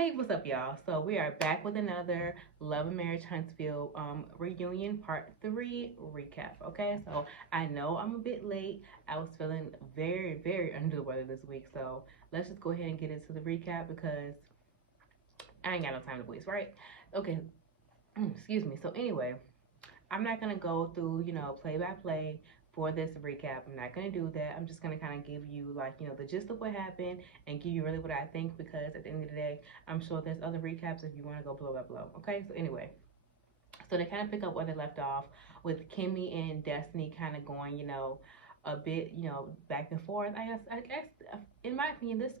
Hey, what's up, y'all? So we are back with another Love and Marriage Huntsville reunion part 3 recap. Okay, so I know I'm a bit late. I was feeling very under the weather this week, so let's just go ahead and get into the recap because I ain't got no time to waste, right? Okay, excuse me. So anyway, I'm not gonna go through, play by play for this recap. I'm not gonna do that. I'm just gonna kind of give you like, the gist of what happened and give you really what I think because at the end of the day, I'm sure there's other recaps if you want to go blow by blow. Okay, so anyway, so they kind of pick up where they left off with Kimmi and Destiny kind of going, a bit, back and forth. I guess, in my opinion, this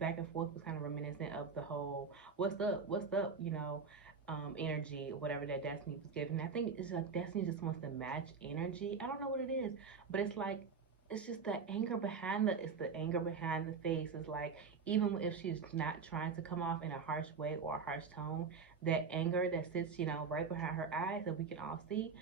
back and forth was kind of reminiscent of the whole what's up, energy, whatever that Destiny was giving. I think it's like Destiny just wants to match energy. I don't know what it is, but it's like it's just the anger behind the anger behind the face. It's like even if she's not trying to come off in a harsh way or a harsh tone, that anger that sits, right behind her eyes that we can all see,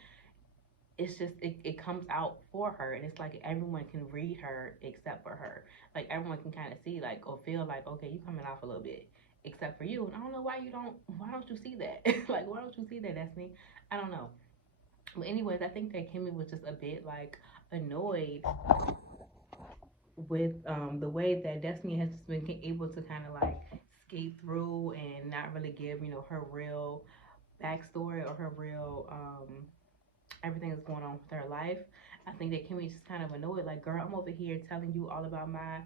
it's just it comes out for her, and it's like everyone can read her except for her. Like everyone can kind of see like or feel like, okay, you coming off a little bit except for you, and I don't know why don't you see that? Like why don't you see that, Destiny? I don't know. But anyways, I think that Kimmi was just a bit like annoyed with the way that Destiny has just been able to kind of like skate through and not really give, her real backstory or her real everything that's going on with her life. I think that Kimmi just kind of annoyed, like, girl, I'm over here telling you all about my,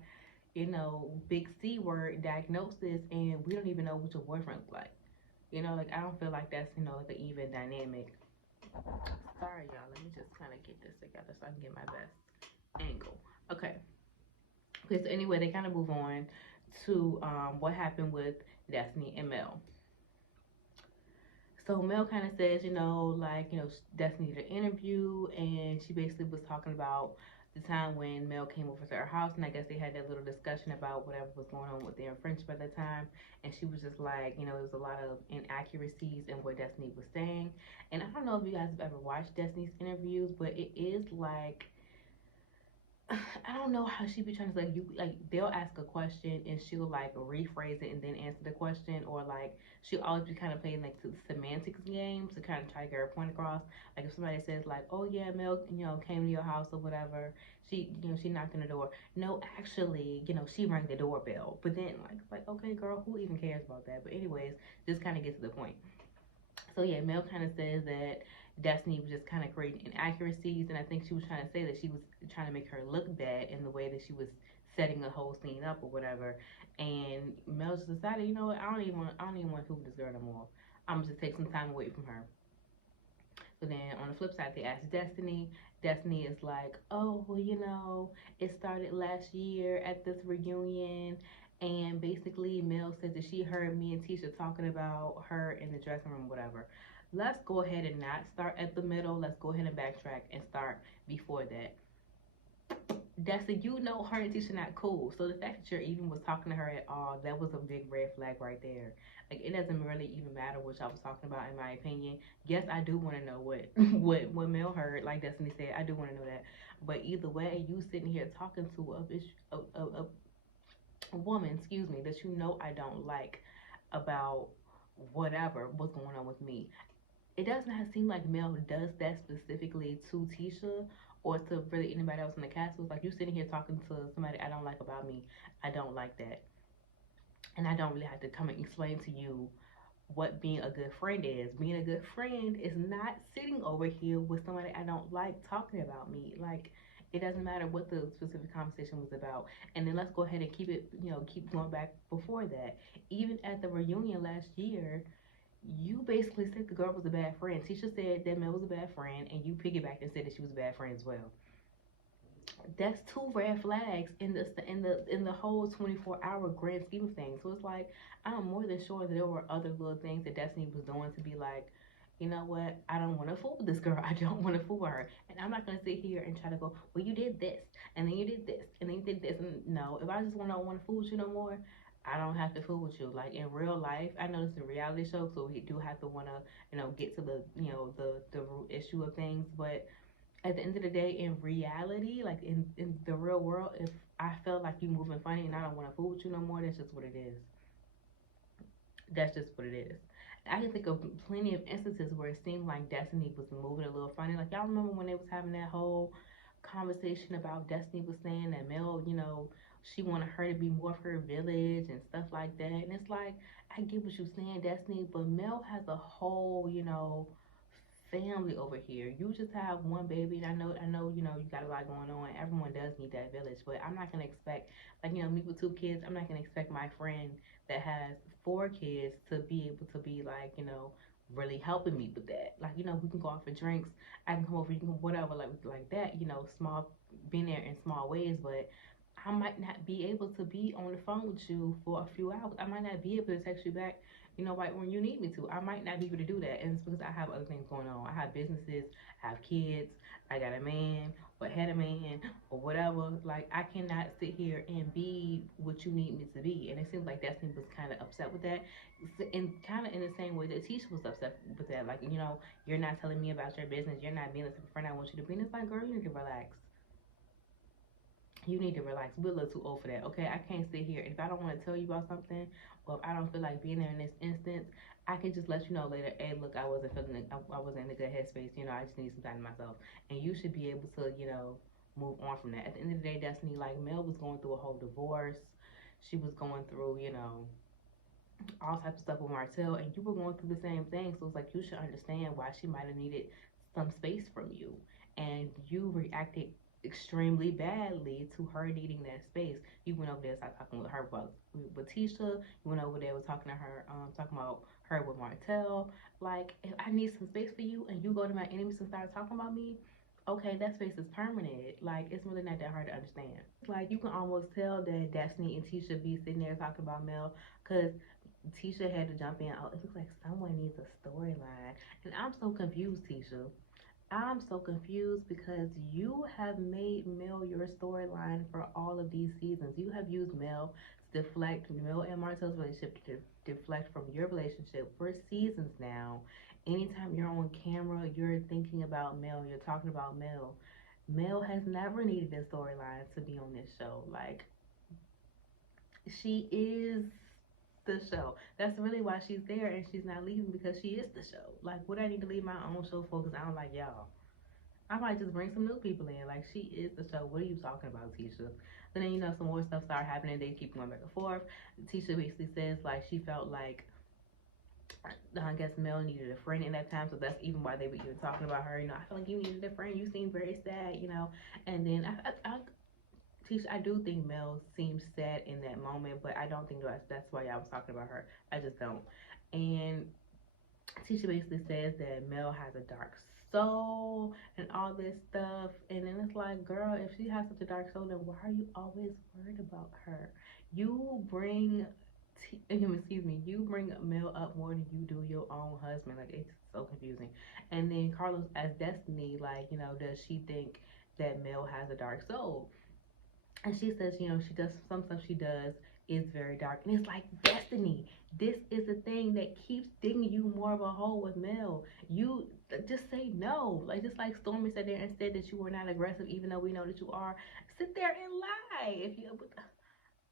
big C word diagnosis, and we don't even know what your boyfriend's like. Like I don't feel like that's, like an even dynamic. Sorry, y'all. Let me just kind of get this together so I can get my best angle. Okay. Okay. So anyway, they kind of move on to what happened with Destiny and Mel. So Mel kind of says, like, Destiny did an interview, and she basically was talking about the time when Mel came over to her house, and I guess they had that little discussion about whatever was going on with their friendship at the time, and she was just like, there was a lot of inaccuracies in what Destiny was saying, and I don't know if you guys have ever watched Destiny's interviews, but it is like I don't know how she be trying to like you like they'll ask a question and she'll like rephrase it and then answer the question, or like she'll always be kind of playing like the semantics games to kind of try to get her point across. Like if somebody says like, oh yeah, Mel, came to your house or whatever, she knocked on the door. No, actually, she rang the doorbell. But then like okay, girl, who even cares about that? But anyways, just kind of get to the point. So yeah, Mel kind of says that Destiny was just kind of creating inaccuracies, and I think she was trying to say that she was trying to make her look bad in the way that she was setting the whole scene up or whatever. And Mel just decided, you know what, I don't even want to fool this girl no more. I'm gonna just take some time away from her. So then on the flip side, they asked Destiny. Destiny is like, oh, well, it started last year at this reunion. And basically, Mel says that she heard me and Tisha talking about her in the dressing room, whatever. Let's go ahead and not start at the middle. Let's go ahead and backtrack and start before that. Destiny, her and Tisha not cool. So the fact that you're even was talking to her at all, that was a big red flag right there. Like it doesn't really even matter what I was talking about, in my opinion. Yes, I do want to know what what Mel heard. Like Destiny said, I do want to know that. But either way, you sitting here talking to a woman, excuse me, that I don't like about whatever what's going on with me. It does not seem like Mel does that specifically to Tisha or to really anybody else in the cast. It's like you sitting here talking to somebody I don't like about me. I don't like that. And I don't really have to come and explain to you what being a good friend is. Being a good friend is not sitting over here with somebody I don't like talking about me. Like, it doesn't matter what the specific conversation was about. And then let's go ahead and keep it, keep going back before that. Even at the reunion last year, you basically said the girl was a bad friend. Tisha said that Mel was a bad friend, and you piggybacked and said that she was a bad friend as well. That's two red flags in the whole 24-hour grand scheme of things. So it's like I'm more than sure that there were other little things that Destiny was doing to be like, you know what? I don't want to fool with this girl. I don't want to fool her, and I'm not gonna sit here and try to go, well, you did this, and then you did this, and then you did this. And no, if I just don't want to fool with you no more, I don't have to fool with you. Like in real life, I know this is a reality show, so we do have to want to, get to the, the root issue of things, but at the end of the day, in reality, like in the real world, if I felt like you moving funny and I don't want to fool with you no more, that's just what it is. That's just what it is. I can think of plenty of instances where it seemed like Destiny was moving a little funny. Like y'all remember when they was having that whole conversation about Destiny was saying that Mel, she wanted her to be more of her village and stuff like that. And it's like, I get what you're saying, Destiny, but Mel has a whole, family over here. You just have one baby, and I know, you got a lot going on. Everyone does need that village, but I'm not gonna expect, like, me with 2 kids. I'm not gonna expect my friend that has 4 kids to be able to be like, really helping me with that. Like, we can go out for drinks. I can come over, you can whatever, like that. Small, being there in small ways, but I might not be able to be on the phone with you for a few hours. I might not be able to text you back, right when you need me to. I might not be able to do that. And it's because I have other things going on. I have businesses, I have kids, I got a man, or had a man, or whatever. Like, I cannot sit here and be what you need me to be. And it seems like Destiny was kind of upset with that. And kind of in the same way that Tisha was upset with that. Like, you're not telling me about your business. You're not being the type of friend I want you to be. And it's like, girl, you need to relax. You need to relax. We're a little too old for that, okay? I can't sit here. If I don't want to tell you about something, or if I don't feel like being there in this instance, I can just let you know later, hey, look, I wasn't feeling it. I wasn't in a good headspace. I just need some time to myself. And you should be able to, move on from that. At the end of the day, Destiny, like, Mel was going through a whole divorce. She was going through, all types of stuff with Martell, and you were going through the same thing. So it's like, you should understand why she might have needed some space from you. And you reacted extremely badly to her needing that space. You went over there, started talking with her about with Tisha. You went over there, was talking to her, talking about her with Martell. Like, if I need some space for you, and you go to my enemies and start talking about me, okay, that space is permanent. Like, it's really not that hard to understand. Like, you can almost tell that Destiny and Tisha be sitting there talking about Mel, because Tisha had to jump in. Oh, it looks like someone needs a storyline. And I'm so confused, Tisha. I'm so confused because you have made Mel your storyline for all of these seasons. You have used Mel to deflect Mel and Martell's relationship to deflect from your relationship for seasons now. Anytime you're on camera, you're thinking about Mel, you're talking about Mel. Mel has never needed a storyline to be on this show. Like, she is the show. That's really why she's there, and she's not leaving because she is the show. Like, what I need to leave my own show for because I don't like y'all. I might just bring some new people in. Like, she is the show. What are you talking about, Tisha? But then, some more stuff started happening. They keep going back and forth. Tisha basically says, like, she felt like, I guess Mel needed a friend in that time. So that's even why they were even talking about her. I feel like you needed a friend. You seem very sad. And then Tisha, I do think Mel seems sad in that moment, but I don't think that's why I was talking about her. I just don't. And Tisha basically says that Mel has a dark soul and all this stuff. And then it's like, girl, if she has such a dark soul, then why are you always worried about her? You bring, you bring Mel up more than you do your own husband. Like, it's so confusing. And then Carlos, as Destiny, like, does she think that Mel has a dark soul? And she says, she does some stuff she does is very dark. And it's like, Destiny, this is the thing that keeps digging you more of a hole with Mel. You just say no. Like, just like Stormy said there and said that you were not aggressive, even though we know that you are. Sit there and lie.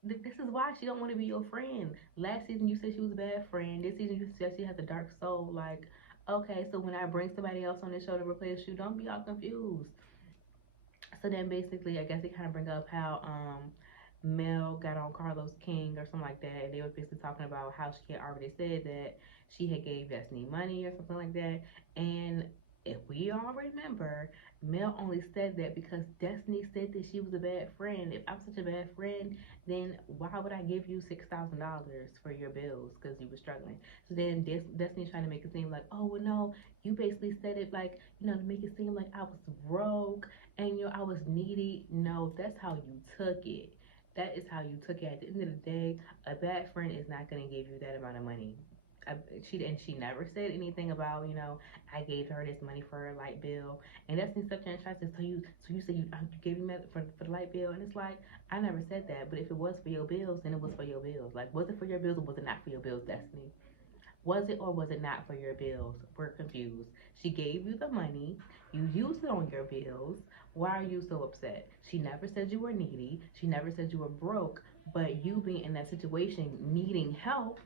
This is why she don't want to be your friend. Last season you said she was a bad friend. This season you said she has a dark soul. Like, okay, so when I bring somebody else on the show to replace you, don't be all confused. So then basically, I guess they kind of bring up how Mel got on Carlos King or something like that. And they were basically talking about how she had already said that she had gave Destiny money or something like that. And if we all remember, Mel only said that because Destiny said that she was a bad friend. If I'm such a bad friend, then why would I give you $6,000 for your bills because you were struggling? So then Destiny's trying to make it seem like, oh, well, no, you basically said it like, to make it seem like I was broke and I was needy. No, that's how you took it. That is how you took it. At the end of the day, a bad friend is not going to give you that amount of money. She never said anything about, I gave her this money for her light bill. And that's in such an interest. So you said you gave me for the light bill. And it's like, I never said that. But if it was for your bills, then it was for your bills. Like, was it for your bills or was it not for your bills, Destiny? Was it or was it not for your bills? We're confused. She gave you the money. You used it on your bills. Why are you so upset? She never said you were needy. She never said you were broke. But you being in that situation, needing help,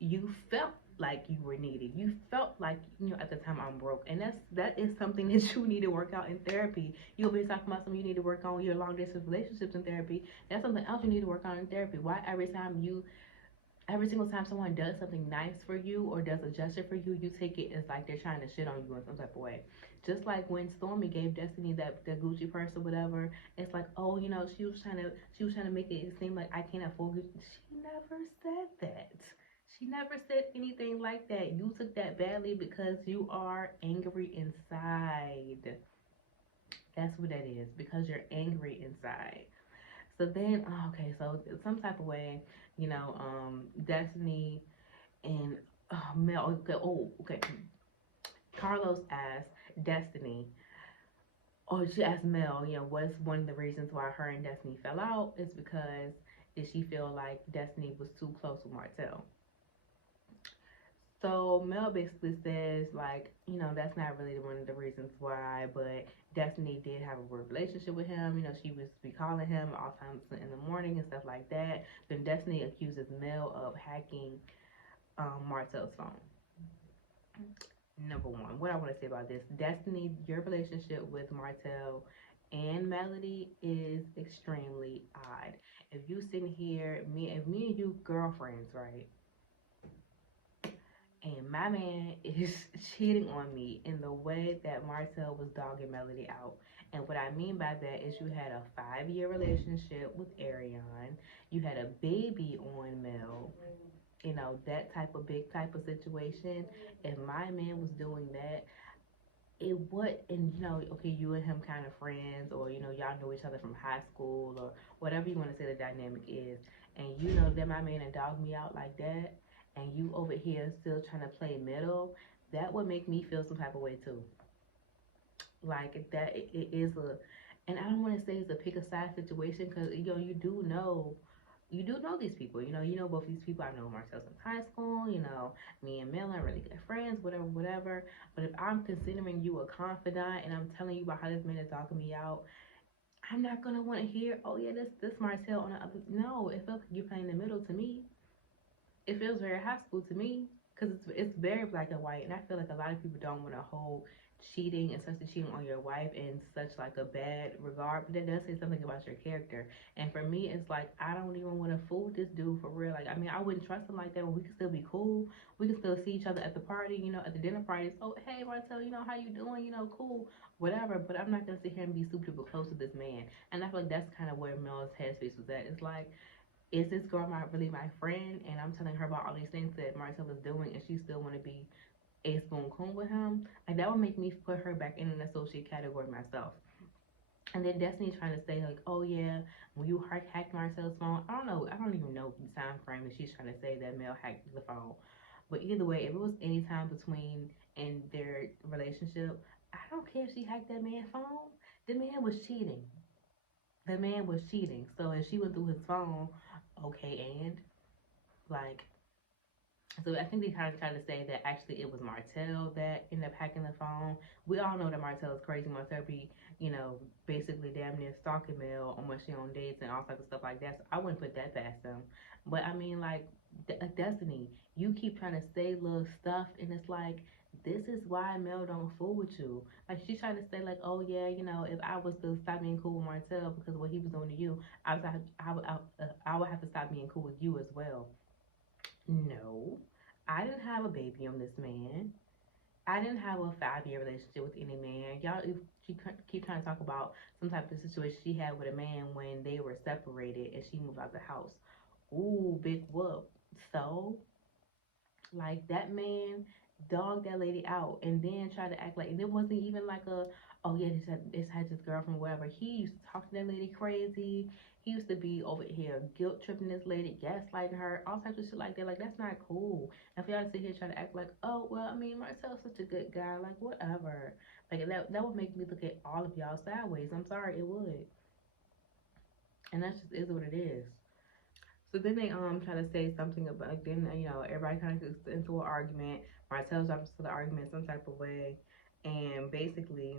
you felt like you were needed. You felt like, at the time I'm broke. And that is something that you need to work out in therapy. You'll be talking about something you need to work on your long distance relationships in therapy. That's something else you need to work on in therapy. Why every single time someone does something nice for you or does a gesture for you, you take it as like they're trying to shit on you in some type of way. Just like when Stormy gave Destiny that the Gucci purse or whatever, it's like, oh, she was trying to make it seem like I can't afford it. She never said that. She never said anything like that. You took that badly because you are angry inside. That's what that is. Because you're angry inside. So then, okay, so some type of way, Destiny and Mel. Okay, okay. Carlos asked Destiny, or she asked Mel, what's one of the reasons why her and Destiny fell out is because did she feel like Destiny was too close with Martell? So Mel basically says like, that's not really one of the reasons why, but Destiny did have a weird relationship with him. She was be calling him all times in the morning and stuff like that. Then Destiny accuses Mel of hacking Martell's phone. Number one, what I want to say about this, Destiny, your relationship with Martell and Melody is extremely odd. If you sitting here, if me and you girlfriends, right? And my man is cheating on me in the way that Martell was dogging Melody out. And what I mean by that is you had a 5-year relationship with Ariane. You had a baby on Mel. That type of big type of situation. If my man was doing that, it would, and okay, you and him kind of friends, or y'all know each other from high school, or whatever you want to say the dynamic is, and that my man and dog me out like that, and you over here still trying to play middle, that would make me feel some type of way too. Like that, it is a, and I don't want to say it's a pick a side situation because you do know these people. You know both these people. I know Martell since high school. Me and Mel are really good friends, whatever, whatever. But if I'm considering you a confidant and I'm telling you about how this man is dogging me out, I'm not gonna want to hear, oh yeah, this Martell on the other. No, it feels like you're playing the middle to me. It feels very high school to me because it's very black and white, and I feel like a lot of people don't want to hold cheating, especially cheating on your wife, in such like a bad regard. But that does say something about your character. And for me, it's like I don't even want to fool this dude for real. Like, I mean, I wouldn't trust him like that. But we can still be cool. We can still see each other at the party, at the dinner party. So hey, Martell, how you doing? Cool, whatever. But I'm not gonna sit here and be super duper close to this man. And I feel like that's kind of where Mel's headspace was at. It's like, is this girl really my friend? And I'm telling her about all these things that Martell is doing, and she still want to be a spoon coon with him. Like, that would make me put her back in an associate category myself. And then Destiny's trying to say like, oh yeah, when you hacked Martell's phone, I don't know, I don't even know the time frame that she's trying to say that Mel hacked the phone. But either way, if it was any time between in their relationship, I don't care if she hacked that man's phone. The man was cheating. The man was cheating. So if she went through his phone, okay, and like, so I think they kind of trying to say that actually it was Martell that ended up hacking the phone. We all know that Martell is crazy. Martell be, basically damn near stalking Mel on when she on dates and all types of stuff like that. So I wouldn't put that past them. But I mean, like, Destiny, you keep trying to say little stuff, and it's like, this is why Mel don't fool with you. Like, she's trying to say like, oh yeah, if I was to stop being cool with Martell because of what he was doing to you, I would have to stop being cool with you as well. No, I didn't have a baby on this man. I didn't have a 5-year relationship with any man. Y'all, if she keep trying to talk about some type of situation she had with a man when they were separated and she moved out the house. Ooh, big whoop. So, like, that man dogged that lady out and then tried to act like, and it wasn't even like a, oh yeah, this had this girlfriend, whatever. He used to talk to that lady crazy. He used to be over here guilt tripping this lady, gaslighting her, all types of shit like that. Like, that's not cool. And for y'all to sit here trying to act like, oh well, I mean, Marcel's such a good guy, like whatever. Like, that would make me look at all of y'all sideways. I'm sorry, it would. And that just is what it is. So then they try to say something about, then everybody kind of gets into an argument. Martell drops to the argument some type of way, and basically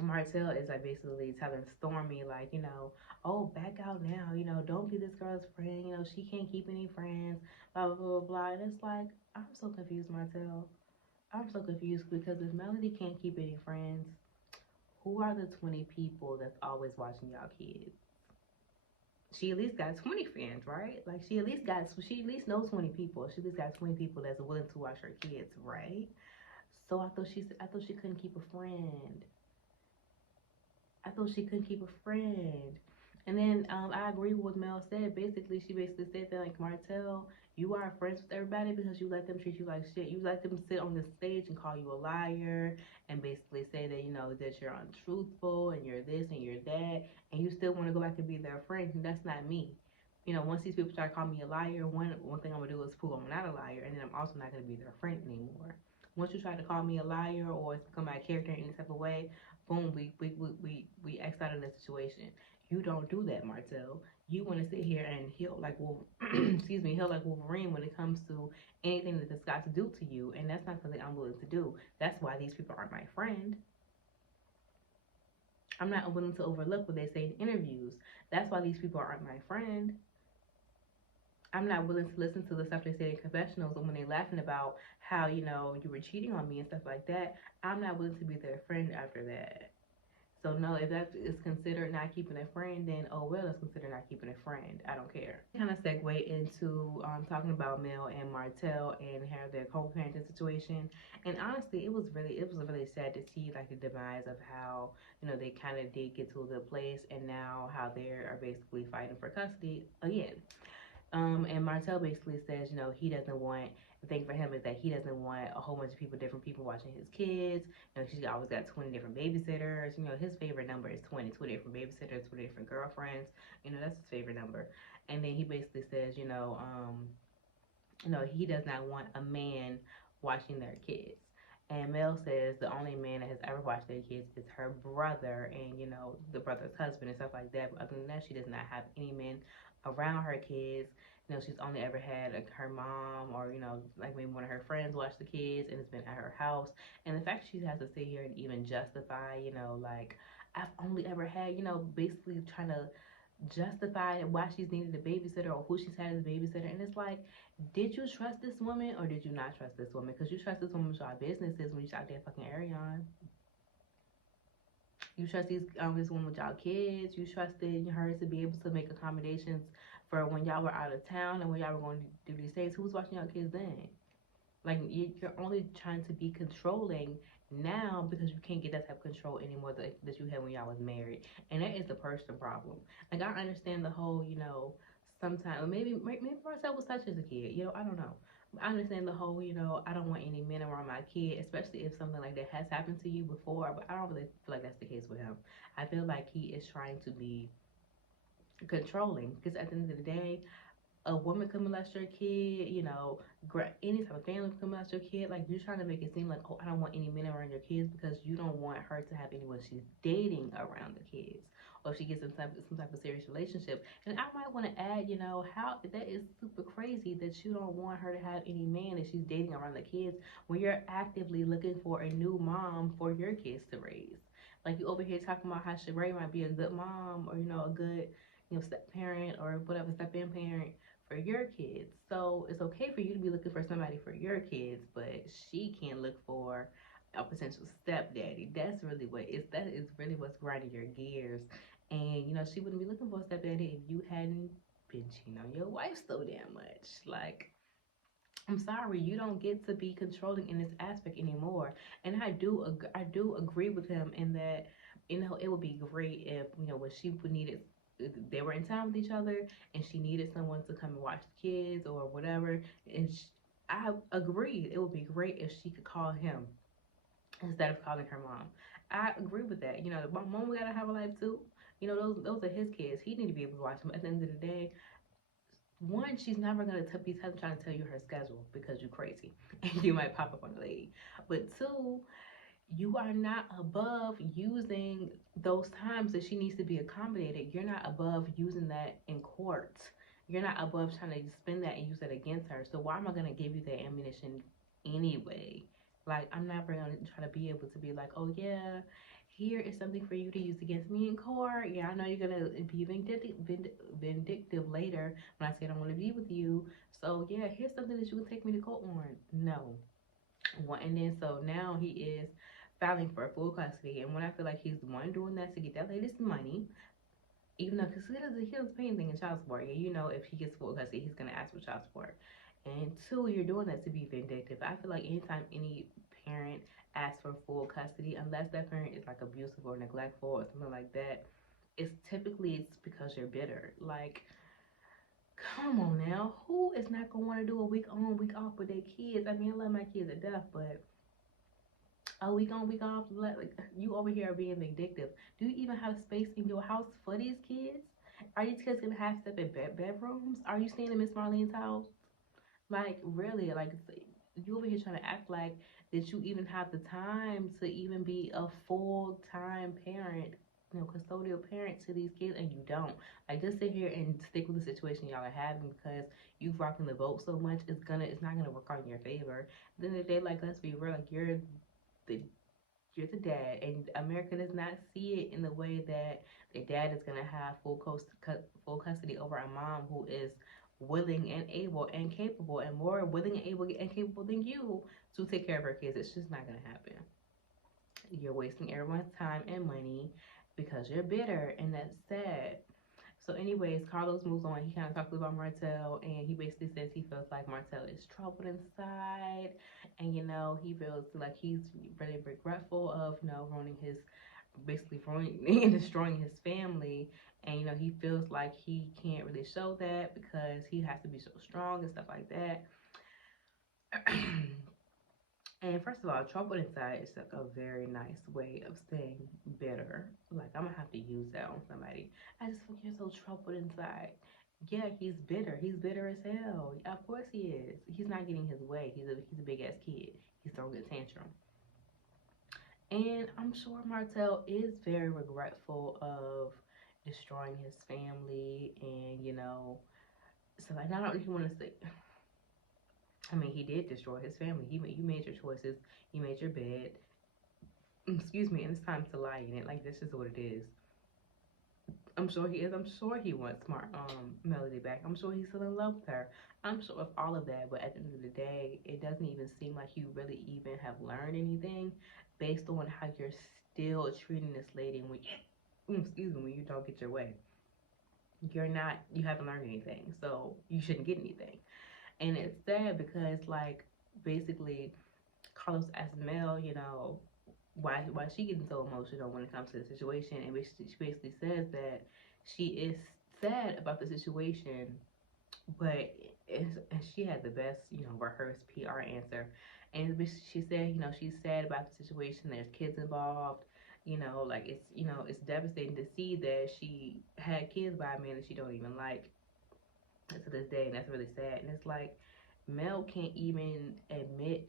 Martell is like basically telling Stormy, like, you know, oh, back out now, you know, don't be this girl's friend, you know, she can't keep any friends, blah, blah, blah, blah. And it's like, I'm so confused, Martell. I'm so confused because if Melody can't keep any friends, who are the 20 people that's always watching y'all kids? She at least got 20 friends, right? Like she at least knows 20 people. She at least got 20 people that's willing to watch her kids, right? So I thought she couldn't keep a friend. I thought she couldn't keep a friend. And then I agree with what Mel said. Basically, she basically said that like Martell, you are friends with everybody because you let them treat you like shit. You let them sit on the stage and call you a liar and basically say that, you know, that you're untruthful and you're this and you're that, and you still want to go back and be their friend. And that's not me. You know, once these people try to call me a liar, one thing I'm gonna do is prove I'm not a liar, and then I'm also not gonna be their friend anymore. Once you try to call me a liar or it's become my character in any type of way, boom, we X out of the situation. You don't do that, Martell. You want to sit here and heal like excuse me, heal like Wolverine when it comes to anything that it's got to do to you, and that's not something I'm willing to do. That's why these people aren't my friend. I'm not willing to overlook what they say in interviews. That's why these people aren't my friend. I'm not willing to listen to the stuff they say in confessionals, and when they're laughing about how, you know, you were cheating on me and stuff like that. I'm not willing to be their friend after that. So no, if that is considered not keeping a friend, then oh well, it's considered not keeping a friend. I don't care. Kind of segue into talking about Mel and Martell and how their co-parenting situation. And honestly, it was really sad to see like the demise of how, you know, they kind of did get to a good place, and now how they are basically fighting for custody again. And Martell basically says, you know, he doesn't want, the thing for him is that he doesn't want a whole bunch of people, different people watching his kids. You know, she's always got 20 different babysitters. You know, his favorite number is 20, 20 different babysitters, 20 different girlfriends. You know, that's his favorite number. And then he basically says, you know, he does not want a man watching their kids. And Mel says the only man that has ever watched their kids is her brother and, you know, the brother's husband and stuff like that. But other than that, she does not have any men around her kids. You know, she's only ever had like her mom or, you know, like maybe one of her friends watch the kids, and it's been at her house. And the fact she has to sit here and even justify, you know, like, I've only ever had, you know, basically trying to justify why she's needed a babysitter or who she's had as a babysitter. And it's like, did you trust this woman or did you not trust this woman? Because you trust this woman with your businesses when you out there fucking Arion. You trust this woman with y'all kids. You trusted her to be able to make accommodations for when y'all were out of town and when y'all were going to do these things. Who was watching y'all kids then? Like, you're only trying to be controlling now because you can't get that type of control anymore that you had when y'all was married. And that is the personal problem. Like, I understand the whole, you know, sometimes, maybe Marcel was touched as a kid, you know, I don't know. I understand the whole, you know, I don't want any men around my kid, especially if something like that has happened to you before, but I don't really feel like that's the case with him. I feel like he is trying to be controlling because at the end of the day, a woman could molest your kid, you know, any type of family could molest your kid. Like, you're trying to make it seem like, oh, I don't want any men around your kids because you don't want her to have anyone she's dating around the kids, or if she gets some type of serious relationship. And I might want to add, you know, how that is super crazy that you don't want her to have any man that she's dating around the kids when you're actively looking for a new mom for your kids to raise. Like, you over here talking about how Sheree might be a good mom, or, you know, a good, you know, step parent or whatever, step in parent for your kids. So it's okay for you to be looking for somebody for your kids, but she can't look for a potential stepdaddy. That is really what's grinding your gears. And, you know, she wouldn't be looking for a stepdaddy if you hadn't been cheating on your wife so damn much. Like, I'm sorry, you don't get to be controlling in this aspect anymore. And I do agree with him in that, you know, it would be great if, you know, when she would need it, they were in town with each other and she needed someone to come and watch the kids or whatever. And I agree, it would be great if she could call him instead of calling her mom. I agree with that. You know, my mom gotta have a life too. You know, those are his kids. He need to be able to watch them. At the end of the day, one, she's never gonna be trying to tell you her schedule because you're crazy and you might pop up on the lady. But two, you are not above using those times that she needs to be accommodated. You're not above using that in court. You're not above trying to spend that and use that against her. So why am I gonna give you that ammunition anyway? Like, I'm never gonna try to be able to be like, oh yeah, here is something for you to use against me in court. Yeah, I know you're gonna be vindictive later when I say I don't want to be with you. So yeah, here's something that you can take me to court on. No. And then so now he is filing for full custody. And when I feel like he's the one doing that to get that lady's money, even though, because he doesn't pay anything in child support. Yeah, you know, if he gets full custody, he's gonna ask for child support. And two, you're doing that to be vindictive. I feel like anytime any parent asks for full custody, unless that parent is like abusive or neglectful or something like that, it's because you're bitter. Like, come on now, who is not gonna want to do a week on, week off with their kids? I mean, I love my kids to death, but a week on, week off, like you over here being vindictive. Do you even have space in your house for these kids? Are these kids gonna have separate bedrooms? Are you staying in Miss Marlene's house? Like, really, like, you over here trying to act like that you even have the time to even be a full-time parent, you know, custodial parent to these kids, and you don't. Like, just sit here and stick with the situation y'all are having, because you've rocking the boat so much, it's not gonna work out in your favor. At the end of the day, like, let's be real, like, the you're the dad, and America does not see it in the way that the dad is gonna have full custody over a mom who is willing and able and capable, and more willing and able and capable than you to take care of her kids. It's just not gonna happen. You're wasting everyone's time and money because you're bitter, and that's sad. So, anyways, Carlos moves on. He kind of talks about Martell, and he basically says he feels like Martell is troubled inside, and you know he feels like he's really regretful of, you know, ruining and destroying his family, and you know he feels like he can't really show that because he has to be so strong and stuff like that. And first of all, trouble inside is like a very nice way of saying bitter. Like, I'm gonna have to use that on somebody. I just feel you're so troubled inside. Yeah, he's bitter. He's bitter as hell. Of course he is. He's not getting his way. He's a big ass kid. He's throwing a tantrum. And I'm sure Martell is very regretful of destroying his family, and you know, so like, I don't even want to say. I mean, he did destroy his family. You made your choices. You made your bed. Excuse me, and it's time to lie in it. Like, this is what it is. I'm sure he is. I'm sure he wants Melody back. I'm sure he's still in love with her. I'm sure of all of that. But at the end of the day, it doesn't even seem like you really even have learned anything based on how you're still treating this lady when when you don't get your way. You haven't learned anything, so you shouldn't get anything. And it's sad because, like, basically, Carlos asked Mel, you know, why she getting so emotional when it comes to the situation, and she basically says that she is sad about the situation, but and she had the best, you know, rehearsed PR answer, and she said, you know, she's sad about the situation. There's kids involved. You know, like, it's devastating to see that she had kids by a man that she don't even like to this day, and that's really sad. And it's like, Mel can't even admit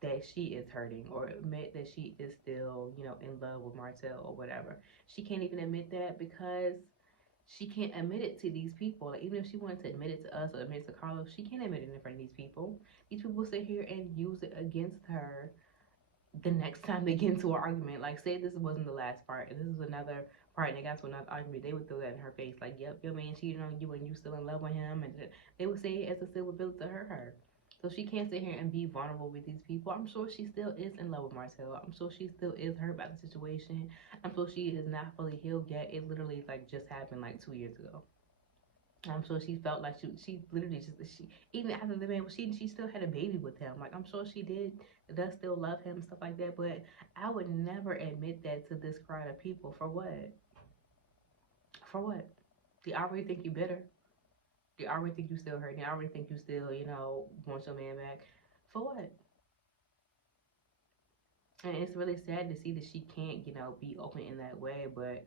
that she is hurting, or admit that she is still, you know, in love with Martell or whatever. She can't even admit that because she can't admit it to these people. Like, even if she wanted to admit it to us or admit it to Carlos, she can't admit it in front of these people. These people sit here and use it against her the next time they get into an argument. Like, say this wasn't the last part, and this is another part, and they got to another argument, they would throw that in her face. Like, yep, your man cheated on you and you still in love with him. And they would say it as a silver bullet to hurt her. So she can't sit here and be vulnerable with these people. I'm sure she still is in love with Marcel. I'm sure she still is hurt by the situation. I'm sure she is not fully healed yet. It literally, like, just happened like 2 years ago. I'm sure she felt like she literally she even after the man, she still had a baby with him. Like, I'm sure she does still love him and stuff like that. But I would never admit that to this crowd of people. For what? For what? Do you already think you bitter? Do you already think you still hurt? Do you already think you still, you know, want your man back? For what? And it's really sad to see that she can't, you know, be open in that way. But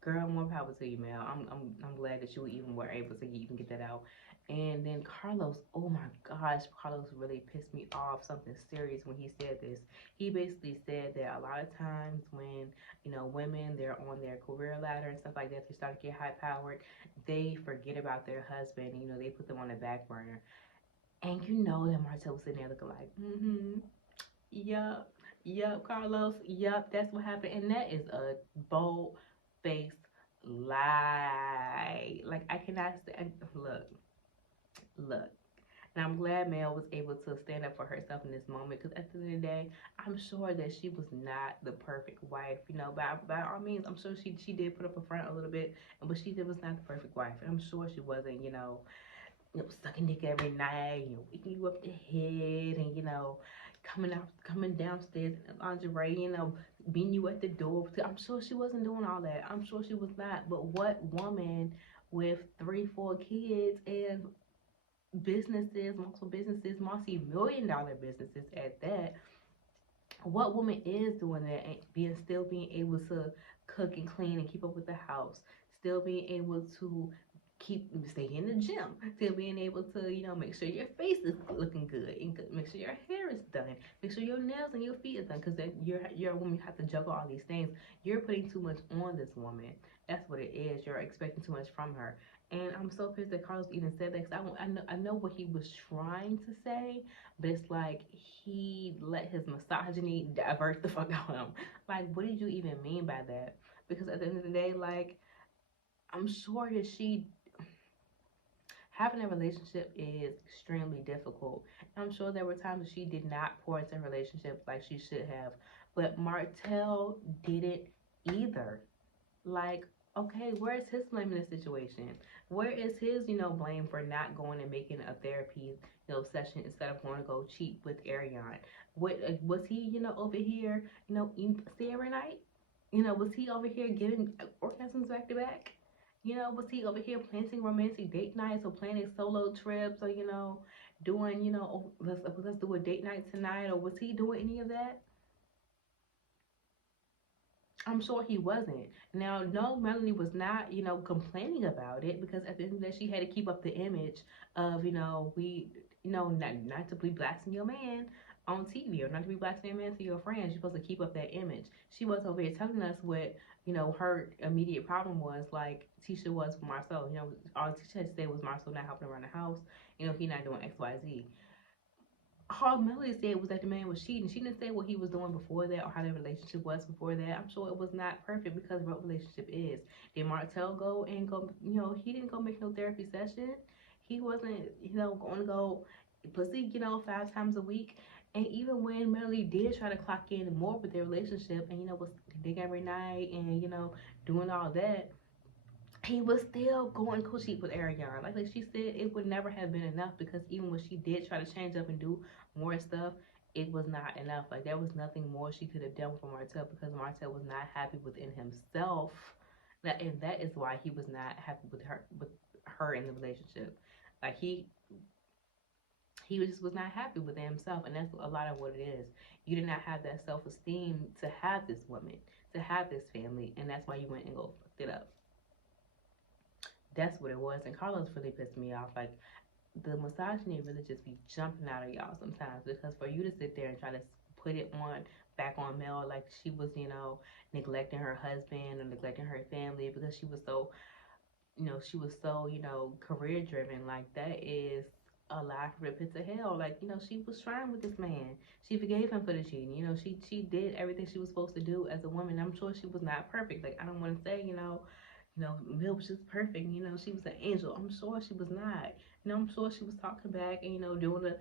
girl, more power to you, Mel. I'm glad that you even were able to even get that out. And then Carlos, oh my gosh, Carlos really pissed me off something serious when he said this. He basically said that a lot of times when, you know, women, they're on their career ladder and stuff like that, they start to get high powered, they forget about their husband, you know, they put them on the back burner. And you know that Martell was sitting there looking like, yeah. Yup, Carlos. Yup, that's what happened, and that is a bold faced lie. Like I cannot look, look. And I'm glad Mel was able to stand up for herself in this moment because at the end of the day, I'm sure that she was not the perfect wife. You know, by all means, I'm sure she did put up a front a little bit, but she was not the perfect wife. And I'm sure she wasn't, sucking dick every night, waking you up the head, and coming downstairs in lingerie, beating you at the door. I'm sure she wasn't doing all that. I'm sure she was not. But what woman with 3, 4 kids and businesses, multiple businesses, multi-million-dollar businesses at that, what woman is doing that and being able to cook and clean and keep up with the house, still being able to stay in the gym, still being able to make sure your face is looking good and make sure your hair is done, make sure your nails and your feet are done, because then you're a woman, you have to juggle all these things. You're putting too much on this woman. That's what it is. You're expecting too much from her. And I'm so pissed that Carlos even said that, because I know what he was trying to say, but it's like he let his misogyny divert the fuck out of him. Like, what did you even mean by that? Because at the end of the day, like, I'm sure that having a relationship is extremely difficult. And I'm sure there were times that she did not pour into a relationship like she should have. But Martell didn't either. Like, okay, where's his blame in the situation? Where is his, blame for not going and making a therapy, session instead of going to go cheat with Ariane? What was he, over here, eating pussy every night? Was he over here giving orgasms back to back? Was he over here planning romantic date nights or planning solo trips or doing, oh, let's do a date night tonight, or was he doing any of that? I'm sure he wasn't. Now, no, Melanie was not, complaining about it, because at the end of the day, she had to keep up the image of, not to be blasting your man on TV, or not to be blasting your man to your friends. You're supposed to keep up that image. She was over here telling us what, her immediate problem was, like Tisha was for Marcel. All Tisha had to say was Marcel not helping around the house. He not doing X, Y, Z. All Melody said was that the man was cheating. She didn't say what he was doing before that or how their relationship was before that. I'm sure it was not perfect, because of what relationship is. Did Martell he didn't go make no therapy session. He wasn't, going to go pussy, 5 times a week. And even when Melody did try to clock in more with their relationship and, was dick every night and, doing all that, he was still going coochie with Ariane. Like she said, it would never have been enough, because even when she did try to change up and do more stuff, it was not enough. Like, there was nothing more she could have done for Martell, because Martell was not happy within himself. And that is why he was not happy with her in the relationship. Like he just was not happy with himself, and that's a lot of what it is. You did not have that self-esteem to have this woman, to have this family, and that's why you went and go fucked it up. That's what it was. And Carlos really pissed me off. Like, the misogyny really just be jumping out of y'all sometimes, because for you to sit there and try to put it on back on Mel, like she was, neglecting her husband or neglecting her family because she was so, career driven. Like, that is a lie from the pits of hell. Like, she was trying with this man. She forgave him for the cheating. She did everything she was supposed to do as a woman. I'm sure she was not perfect. Like, I don't want to say, Mel was just perfect. She was an angel. I'm sure she was not. I'm sure she was talking back and, doing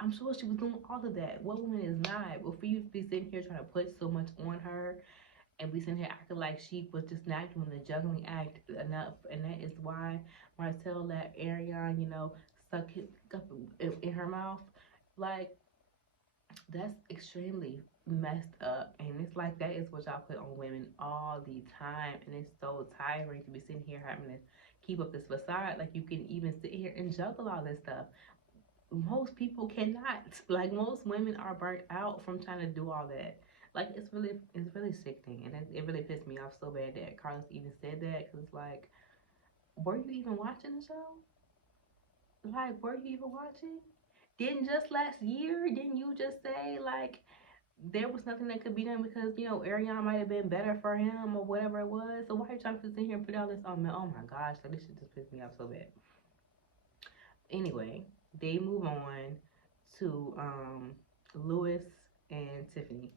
I'm sure she was doing all of that. What woman is not? But for you to be sitting here trying to put so much on her and be sitting here acting like she was just not doing the juggling act enough. And that is why Martell let Ariane, suck his up in her mouth. Like, that's extremely messed up, and it's like that is what y'all put on women all the time, and it's so tiring to be sitting here having to keep up this facade. Like, you can even sit here and juggle all this stuff. Most people cannot. Like, most women are burnt out from trying to do all that. Like, it's really sickening, and it really pissed me off so bad that Carlos even said that, because it's like, were you even watching the show? Like, were you even watching? Didn't just last year, didn't you just say, like, there was nothing that could be done because, Ariane might have been better for him or whatever it was? So why are you trying to sit here and put all this on me? Oh my gosh, like, this shit just pissed me off so bad. Anyway, they move on to Louis and Tiffany.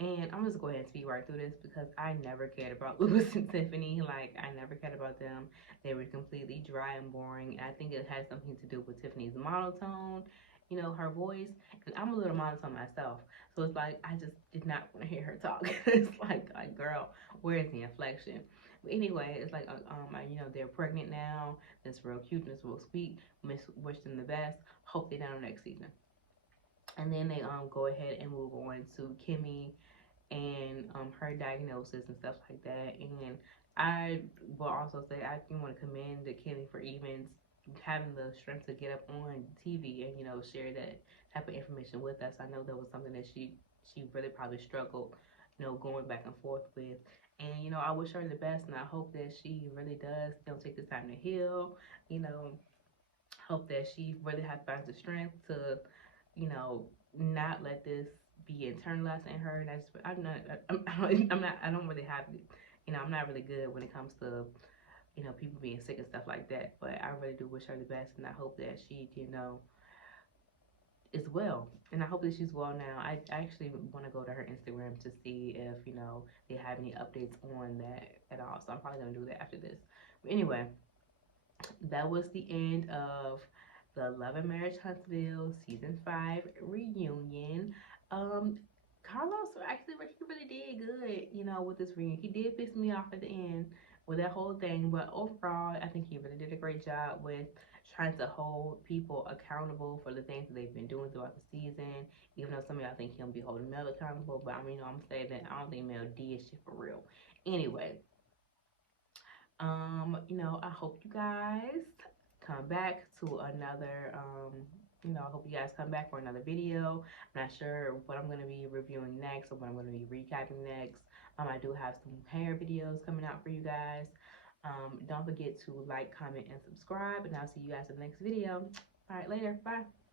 And I'm just going to speed right through this because I never cared about Louis and Tiffany. Like, I never cared about them. They were completely dry and boring. And I think it has something to do with Tiffany's monotone, you know, her voice. And I'm a little monotone myself. So it's like, I just did not want to hear her talk. It's like, girl, where's the inflection? But anyway, it's like, you know, they're pregnant now. That's real cute. That's real sweet. Wish them the best. Hope they down next season. And then they go ahead and move on to Kimmi and her diagnosis and stuff like that. And I will also say I want to commend the Kimmi for even having the strength to get up on TV and, you know, share that type of information with us. I know that was something that she really probably struggled, you know, going back and forth with. And, you know, I wish her the best, and I hope that she really does, you know, take this time to heal. You know, hope that she really finds the strength to, you know, not let this be internalized in her. And I don't really have, you know, I'm not really good when it comes to, you know, people being sick and stuff like that. But I really do wish her the best, and I hope that she, you know, is well. And I hope that she's well now. I actually want to go to her Instagram to see if, you know, they have any updates on that at all. So I'm probably gonna do that after this. But anyway, that was the end of the Love and Marriage Huntsville season 5 reunion. Carlos actually he really did good, you know, with this reunion. He did piss me off at the end with that whole thing, but overall, I think he really did a great job with trying to hold people accountable for the things that they've been doing throughout the season. Even though some of y'all think he'll be holding Mel accountable, but I mean, I'm saying that I don't think Mel did shit for real. Anyway, you know, I hope you guys come back to another, you know, I hope you guys come back for another video. I'm not sure what I'm going to be reviewing next or what I'm going to be recapping next. I do have some hair videos coming out for you guys. Don't forget to like, comment, and subscribe, and I'll see you guys in the next video. All right, later. Bye.